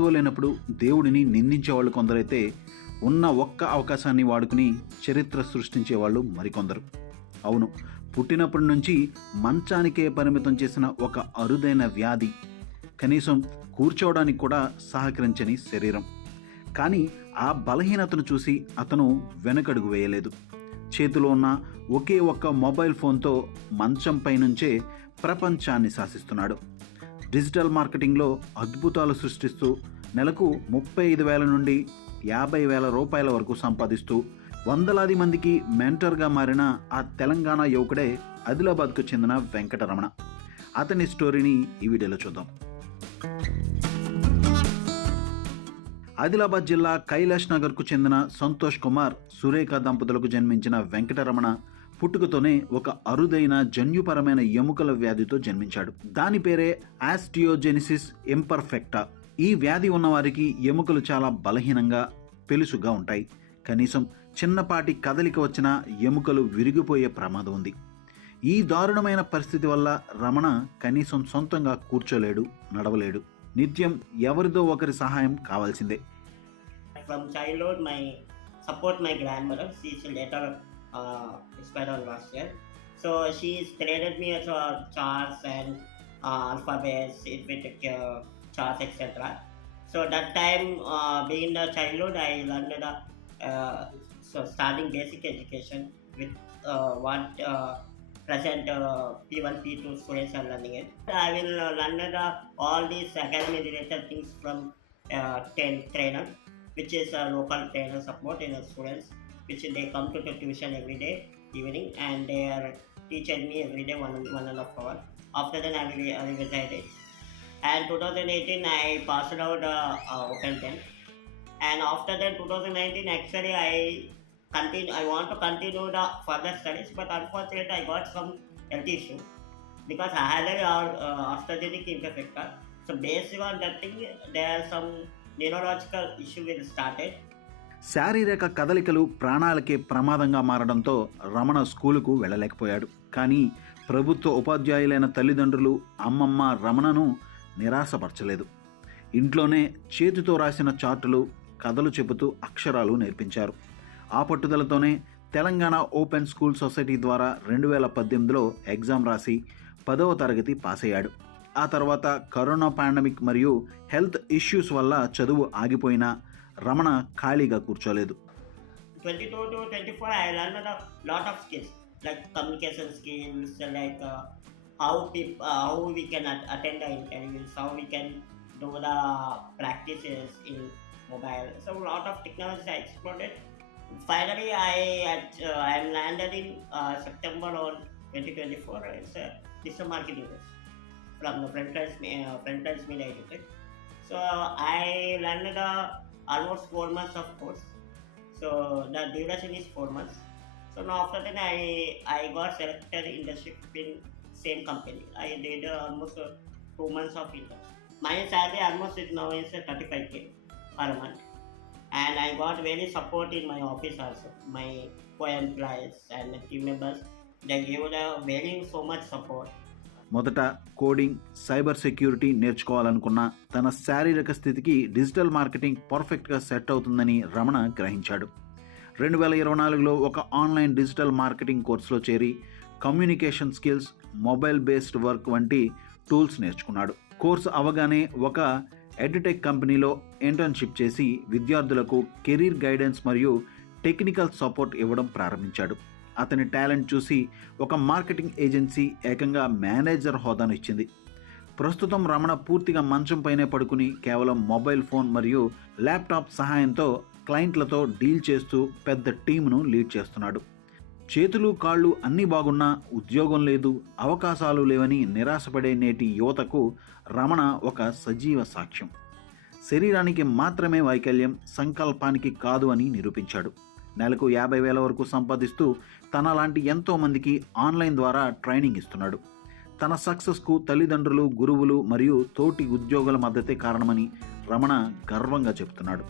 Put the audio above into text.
బాగోలేనప్పుడు దేవుడిని నిందించే వాళ్ళు కొందరైతే, ఉన్న ఒక్క అవకాశాన్ని వాడుకుని చరిత్ర సృష్టించే వాళ్ళు మరికొందరు. అవును, పుట్టినప్పటి నుంచి మంచానికే పరిమితం చేసిన ఒక అరుదైన వ్యాధి, కనీసం కూర్చోవడానికి కూడా సహకరించని శరీరం. కానీ ఆ బలహీనతను చూసి అతను వెనకడుగు వేయలేదు. చేతిలో ఉన్న ఒకే ఒక్క మొబైల్ ఫోన్తో మంచంపై నుంచే ప్రపంచాన్ని శాసిస్తున్నాడు. డిజిటల్ మార్కెటింగ్లో అద్భుతాలు సృష్టిస్తూ నెలకు 35,000 నుండి 50,000 రూపాయల వరకు సంపాదిస్తూ వందలాది మందికి మెంటర్గా మారిన ఆ తెలంగాణ యువకుడే ఆదిలాబాద్కు చెందిన వెంకటరమణ. అతని స్టోరీని ఈ వీడియోలో చూద్దాం. ఆదిలాబాద్ జిల్లా కైలాష్ నగర్కు చెందిన సంతోష్ కుమార్, సురేఖ దంపతులకు జన్మించిన వెంకటరమణ పుట్టుకతోనే ఒక అరుదైన జన్యుపరమైన ఎముకల వ్యాధితో జన్మించాడు. దాని పేరే ఆస్టియోజెనిసిస్ ఇంపర్ఫెక్టా. ఈ వ్యాధి ఉన్నవారికి ఎముకలు చాలా బలహీనంగా, పెలుసుగా ఉంటాయి. కనీసం చిన్నపాటి కదలిక వచ్చినా ఎముకలు విరిగిపోయే ప్రమాదం ఉంది. ఈ దారుణమైన పరిస్థితి వల్ల రమణ కనీసం సొంతంగా కూర్చోలేడు, నడవలేడు. నిత్యం ఎవరిదో ఒకరి సహాయం కావాల్సిందే. From childhood, my grandmother. She's later expired on last year. So she's trained me as charts and alphabets, arithmetic, charts, etc. So that time, being the childhood, I learned starting basic education with what present P1, P2 students are learning it. I will learn all these academic related things from trainer, which is a local trainer support in students, which they come to the tuition every day evening, and they are teaching me every day 1.5 hour. After that, I will decide it. And 2018, I passed out Open 10, and after that 2019, actually I want to continue the further studies, but unfortunately I got some health issue because I had an osteogenic imperfecta. So based on that thing, there are some neurological issue will started. శారీరక కదలికలు ప్రాణాలకే ప్రమాదంగా మారడంతో రమణ స్కూలుకు వెళ్ళలేకపోయాడు. కానీ ప్రభుత్వ ఉపాధ్యాయులైన తల్లిదండ్రులు, అమ్మమ్మ రమణను నిరాశపరచలేదు. ఇంట్లోనే చేతితో రాసిన చార్టులు, కథలు చెబుతూ అక్షరాలు నేర్పించారు. ఆ పట్టుదలతోనే తెలంగాణ ఓపెన్ స్కూల్ సొసైటీ ద్వారా 2018లో ఎగ్జామ్ రాసి 10వ తరగతి పాస్ అయ్యాడు. ఆ తర్వాత కరోనా పాండమిక్ మరియు హెల్త్ ఇష్యూస్ వల్ల చదువు ఆగిపోయినా రమణ ఖాళీగా కూర్చోలేదు. 22 to 24 I learned a lot of skills like communication skills, like how we can attend the interviews, how we can do the practices in mobile. So a lot of technology I explored. Finally, I am landed in September on 2024. It's a digital marketing course from the Frontline Media Education. So I landed almost 4 months of course. So the duration is 4 months. So now after that I got selected internship in same company. I did almost 2 months of internship. My salary almost is now is 35K per month. And I got very support in my office also. My co-employees and my team members, they gave very so much support. మొదట coding, cyber security నేర్చుకోవాలనుకున్న తన శారీరక స్థితికి digital marketing పర్ఫెక్ట్గా set అవుతుందని రమణ గ్రహించాడు. 2024లో ఒక online digital marketing కోర్సులో చేరి communication skills, mobile based work వంటి టూల్స్ నేర్చుకున్నాడు. కోర్సు అవగానే ఒక ఎడ్యుటెక్ కంపెనీలో ఇంటర్న్షిప్ చేసి విద్యార్థులకు కెరీర్ గైడెన్స్ మరియు టెక్నికల్ సపోర్ట్ ఇవ్వడం ప్రారంభించాడు. అతని టాలెంట్ చూసి ఒక మార్కెటింగ్ ఏజెన్సీ ఏకంగా మేనేజర్ హోదాను ఇచ్చింది. ప్రస్తుతం రమణ పూర్తిగా మంచంపైనే పడుకుని కేవలం మొబైల్ ఫోన్ మరియు ల్యాప్టాప్ సహాయంతో క్లయింట్లతో డీల్ చేస్తూ పెద్ద టీమును లీడ్ చేస్తున్నాడు. చేతులు కాళ్ళు అన్నీ బాగున్నా ఉద్యోగం లేదు, అవకాశాలు లేవని నిరాశపడే నేటి యువతకు రమణ ఒక సజీవ సాక్ష్యం. శరీరానికి మాత్రమే వైకల్యం, సంకల్పానికి కాదు అని నిరూపించాడు. నెలకు 50,000 వరకు సంపాదిస్తూ తనలాంటి ఎంతోమందికి ఆన్లైన్ ద్వారా ట్రైనింగ్ ఇస్తున్నాడు. తన సక్సెస్కు తల్లిదండ్రులు, గురువులు మరియు తోటి ఉద్యోగుల మద్దతే కారణమని రమణ గర్వంగా చెబుతున్నాడు.